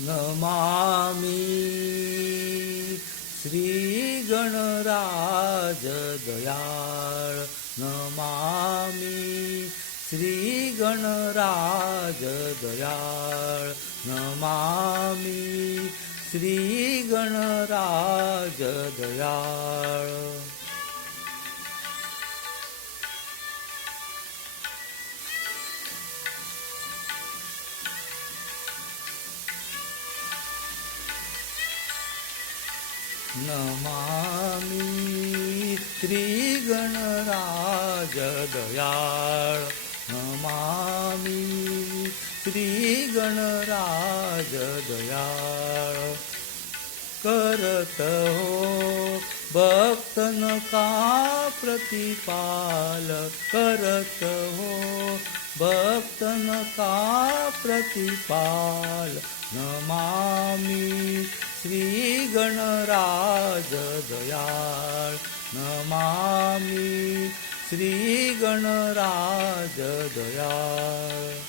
नमामि श्री गणराज दयाळ नमामि श्री गणराज दयाळ नमामि श्री गणराज दयाळ नमामि श्री गणराज दयाळ नमामि श्री गणराज दयाळ करत हो भक्तन का प्रतिपाल करत हो भक्तन का प्रतिपाल नमामि श्री गणराज दयाळ नमामि श्री गणराज दयाळ